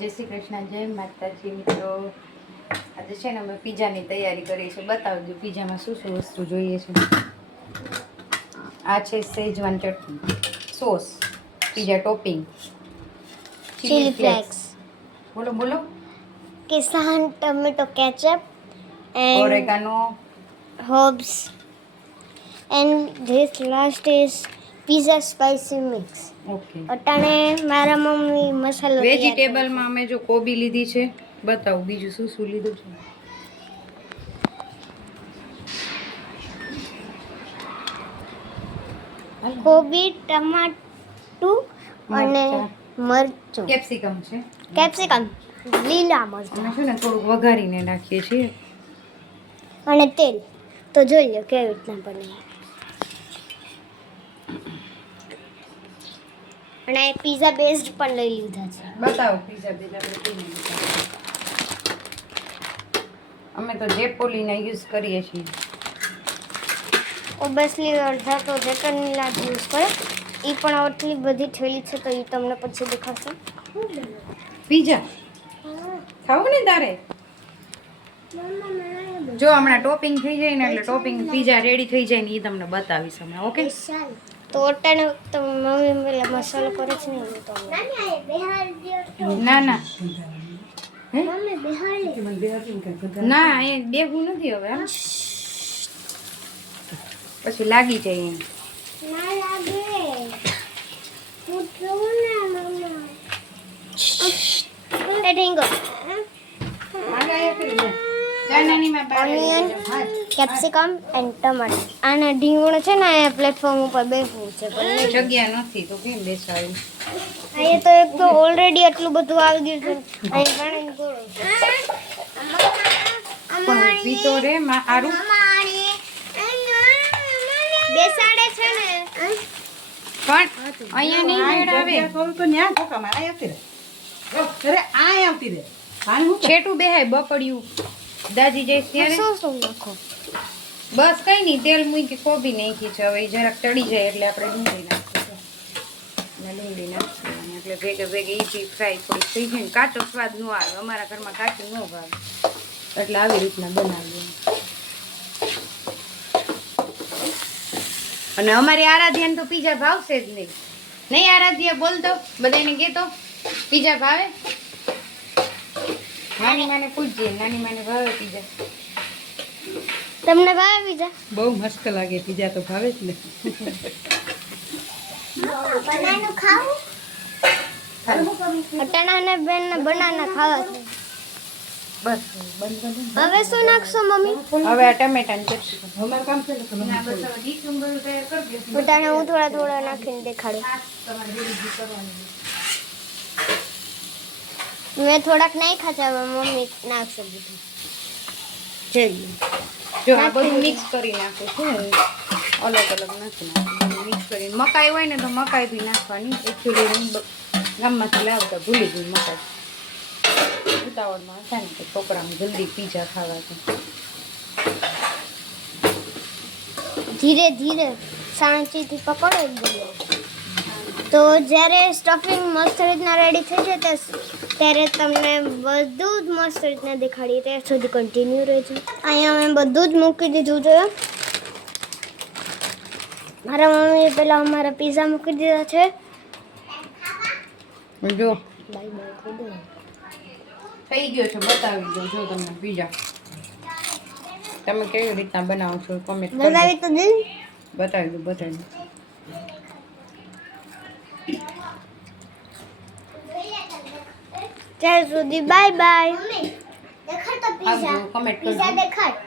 જય શ્રી કૃષ્ણ, જય માતાજી મિત્રો. આજે છે ને અમે પીઝાની તૈયારી કરી છે. બતાવજો પીઝામાં શું શું વસ્તુ જોઈએ છે. આ છે સેજવાન ચટણી, sauce, pizza topping, chilli flakes, બોલો બોલો, Kissan tomato ketchup and oregano, herbs, and this last is pizza spicy mix. Okay. અટાણે મારા મમ્મી મસાલો વેજીટેબલમાં અમે જો કોબી લીધી છે. બતાવો બીજું શું શું લીધું છે. કોબી, ટમાટું અને મરચું, કેપ્સિકમ છે. કેપ્સિકમ, લીલા મરચાં અમે છે ને થોડુંક વઘારીને નાખીએ છીએ. અને તેલ. તો જોઈ લો કેવી રીતના બને. અને પીઝા બેસ્ડ પણ લઈ લીધા છે. બતાવો પીઝા બીજા અમે તો જેપોલીના યુઝ કરીએ છીએ. ઓબ્વિયસલી અડધા તો જેટનીના જ યુઝ કરે. એ પણ આટલી બધી થેલી છે તો એ તમને પછી દેખાશે. પીઝા ખાવું ને તારે? જો હમણાં ટોપિંગ થઈ જાય ને એટલે ટોપિંગ પીઝા રેડી થઈ જાય ને એ તમને બતાવીશ અમે. ઓકે. તો અટાણે તો મમ્મી પેલા મસાલો કરે છે ને એવું તો ના ના હે? મમ્મી ના એ બેગું નથી હવે. હા? પછી લાગી જાય એમ. ના લાગે. હું જોઉં ને મમ્મી. એ ઢીંગો. ઓનિયન, કેપ્સિકમ એન્ડ ટમાટર. આના ઢીંગણો છે ને આ પ્લેટફોર્મ ઉપર બેસવું છે પણ જગ્યા નથી તો કેમ બેસાડું. અહીંયા તો એક તો ઓલરેડી આટલું બધું આવી ગયું છે. અહીંયા ઘણી ગોળો છે. પણ પીતો રે આરું બેસાડે છે ને પણ અહીંયા નહીં મેળ આવે. થોડું તો ન્યા ઠોકામાં આ આવતી રહે. અરે આ આવતી રહે. આને હું છેટું બેહાય બકડ્યું દાદી જઈશ ત્યારે. શું શું નાખો? બસ કઈ નહીં, તેલ મૂકી કોબી નાખી છે. હવે ઈ જરાક ચડી જાય એટલે આપણે ડુંગળી નાખીશું. અને ડુંગળી નાખીશું એટલે ભેગે ભેગે ઈથી ફ્રાય થોડી થઈ જાય ને કાચો સ્વાદ ન આવે. અમારા ઘરમાં કાચું ન ભાવે એટલે આવી રીતના બનાવીએ. અને અમારી આરાધ્યાને તો પીઝા ભાવશે જ નહીં. નહીં આરાધ્યા, બોલ તો બધાને કહેતો પીઝા ભાવે. નાની માને પૂછજે, નાની માને ભાવે પીઝા. તમને ભાવે પીઝા? બહુ મસ્ત લાગે પીઝા તો ભાવે જ ને. બનાના ખાવું? અટાણા ને બેન ને બનાના ખાવા છે. બસ બંધ કરી દો. હવે શું નાખશો મમ્મી? હવે આ ટમેટા ને કેપ્સિકમ. અમારું કામ છે ને તમે અટાણે હું થોડા થોડા નાખીને દેખાડું. મેં થોડાક નાખ્યા છે, હવે મમ્મી નાખશે બધું. જોઈએ. જો આ બધું મિક્સ કરી નાખું છું. અલગ અલગ નાખી નાખું મિક્સ કરીને. મકાઈ હોય ને તો મકાઈ બી નાખવાની. એકચ્યુઅલી ગામમાંથી લાવતા ભૂલી ગઈ મકાઈ. ઉતાવળમાં હતા ને કે છોકરામાં જલ્દી પીઝા ખાવા છે. ધીરે ધીરે શાંતિથી પકડો એકદમ. તો જ્યારે સ્ટફિંગ મસ્ત રીતના રેડી થઈ જાય ત્યારે તમને બધું જ મસ્ત રીતના દેખાડીએ ત્યાં સુધી કન્ટિન્યુ રહેજો. અહીંયા અમે બધું જ મૂકી દીધું છે. મારા મમ્મીએ પહેલાં અમારા પીઝા મૂકી દીધા છે. જો બાય બાય કહી દો. થઈ ગયો છે, બતાવી દો. જો તમને પીઝા તમે કેવી રીતના બનાવો છો કમેન્ટ કરજો. બતાવી તો દે. બતાવી દો, બતાવી દો. ત્યાં સુધી બાય બાય. આવજો, કમેન્ટ કરજો. દેખાડ.